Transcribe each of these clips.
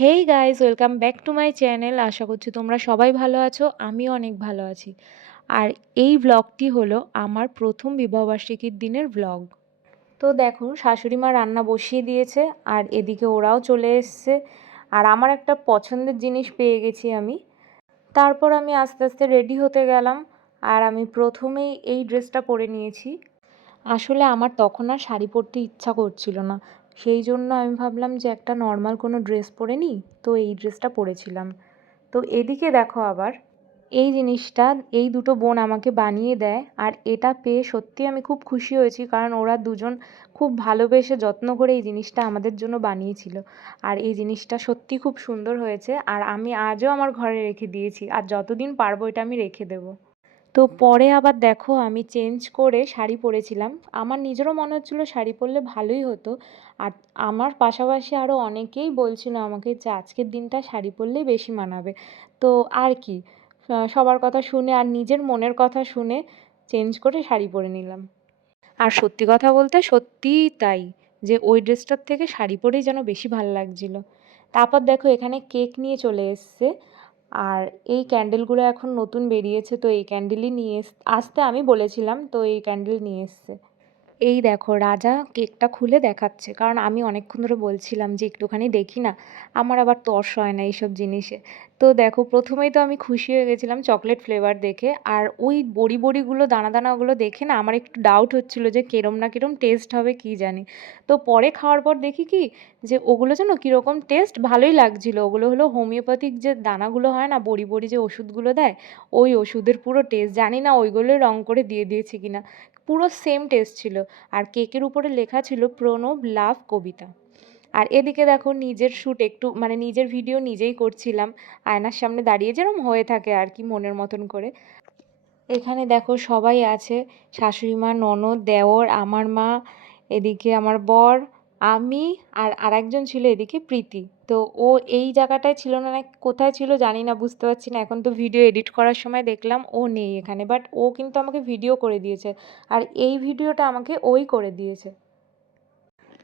Hey guys, welcome back to my channel. আশা করছি তোমরা সবাই ভালো আছো, আমিও অনেক ভালো আছি। আর এই ব্লগটি হলো আমার প্রথম বিবাহবার্ষিকীর দিনের ব্লগ। তো দেখো, শাশুড়ি মা রান্না বসিয়ে দিয়েছে আর এদিকে ওরাও চলে এসছে। আর আমার একটা পছন্দের জিনিস পেয়ে গেছি আমি। তারপর আমি আস্তে আস্তে রেডি হতে গেলাম। আর আমি প্রথমেই এই ড্রেসটা পরে নিয়েছি। আসলে আমার তখন আর শাড়ি পরতে ইচ্ছা করছিল না, সেই জন্য আমি ভাবলাম যে একটা নর্মাল কোনো ড্রেস পরে নিই, তো এই ড্রেসটা পরেছিলাম। তো এদিকে দেখো, আবার এই জিনিসটা এই দুটো বোন আমাকে বানিয়ে দেয়, আর এটা পেয়ে সত্যি আমি খুব খুশি হয়েছি, কারণ ওরা দুজন খুব ভালোবেসে যত্ন করে এই জিনিসটা আমাদের জন্য বানিয়েছিল। আর এই জিনিসটা সত্যি খুব সুন্দর হয়েছে, আর আমি আজও আমার ঘরে রেখে দিয়েছি, আর যতদিন পারবো এটা আমি রেখে দেবো। তো পরে আবার দেখো, আমি চেঞ্জ করে শাড়ি পরেছিলাম। আমার নিজেরও মনে হচ্ছিলো শাড়ি পরলে ভালোই হতো। আর আমার পাশাপাশি আরও অনেকেই বলছিল আমাকে যে আজকের দিনটা শাড়ি পরলেই বেশি মানাবে। তো আর কি, সবার কথা শুনে আর নিজের মনের কথা শুনে চেঞ্জ করে শাড়ি পরে নিলাম। আর সত্যি কথা বলতে সত্যিই তাই, যে ওই ড্রেসটার থেকে শাড়ি পরেই যেন বেশি ভালো লাগছিল। তারপর দেখো, এখানে কেক নিয়ে চলে এসছে। আর এই ক্যান্ডেলগুলো এখন নতুন বেরিয়েছে, তো এই ক্যান্ডেলই নিয়ে আসতে আমি বলেছিলাম, তো এই ক্যান্ডেল নিয়ে এসছে। এই দেখো, রাজা কেকটা খুলে দেখাচ্ছে, কারণ আমি অনেকক্ষণ ধরে বলছিলাম যে একটুখানি দেখি না, আমার আবার তর্স হয় না এইসব জিনিসে। তো দেখো, প্রথমেই তো আমি খুশি হয়ে গেছিলাম চকলেট ফ্লেভার দেখে, আর ওই বড়ি বড়িগুলো দানা দানাগুলো দেখে না আমার একটু ডাউট হচ্ছিল যে কেরম না কেরম টেস্ট হবে কি জানি। তো পরে খাওয়ার পর দেখি কি, যে ওগুলো যেন কীরকম টেস্ট, ভালোই লাগছিল। ওগুলো হলো হোমিওপ্যাথিক যে দানাগুলো হয় না, বড়ি বড়ি যে ওষুধগুলো দেয়, ওই ওষুধের পুরো টেস্ট। জানি না ওইগুলোই রং করে দিয়ে দিয়েছে কিনা, পুরো সেম টেস্ট ছিল। আর কেকের উপরে লেখা ছিল প্রণব লাভ কবিতা। আর এদিকে দেখো, নিজের শ্যুট একটু মানে নিজের ভিডিও নিজেই করছিলাম, আয়নার সামনে দাঁড়িয়ে যেরকম হয়ে থাকে আর কি, মনের মতন করে। এখানে দেখো সবাই আছে, শাশুড়ি মা, ননদ, দেওর, আমার মা, এদিকে আমার বর, আমি, আর আরেকজন ছিল এদিকে প্রীতি। তো ও এই জায়গাটায় ছিল না, কোথায় ছিল জানি না, বুঝতে পারছি না। এখন তো ভিডিও এডিট করার সময় দেখলাম ও নেই এখানে, বাট ও কিন্তু আমাকে ভিডিও করে দিয়েছে। আর এই ভিডিওটা আমাকে ওই করে দিয়েছে।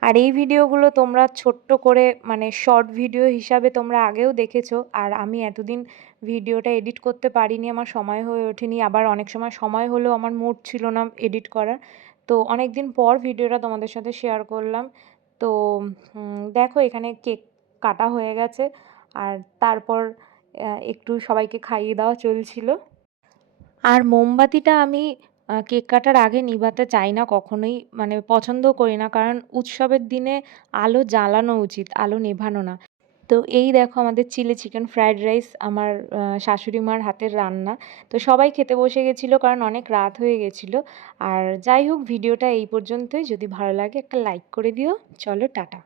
আর এই ভিডিওগুলো তোমরা ছোট্ট করে মানে শর্ট ভিডিও হিসাবে তোমরা আগেও দেখেছো। আর আমি এতদিন ভিডিওটা এডিট করতে পারিনি, আমার সময় হয়ে ওঠেনি। আবার অনেক সময় সময় হলেও আমার মুড ছিল না এডিট করার। তো অনেক দিন পর ভিডিওটা তোমাদের সাথে শেয়ার করলাম। তো দেখো, এখানে কেক কাটা হয়ে গেছে। আর তারপর একটু সবাইকে খাইয়ে দেওয়া চলছিল। আর মোমবাতিটা আমি কেক কাটার আগে নিভাতে চাই না কখনোই, মানে পছন্দও করি না, কারণ উৎসবের দিনে আলো জ্বালানো উচিত, আলো নেভানো না। তো এই দেখো, আমাদের চিলি চিকেন ফ্রায়েড রাইস আমার শাশুড়ি মার হাতের রান্না। তো সবাই খেতে বসে গেছিলো, কারণ অনেক রাত হয়ে গেছিলো। আর যাই হোক, ভিডিওটা এই পর্যন্তই। যদি ভালো লাগে একটা লাইক করে দিও। চলো, টাটা।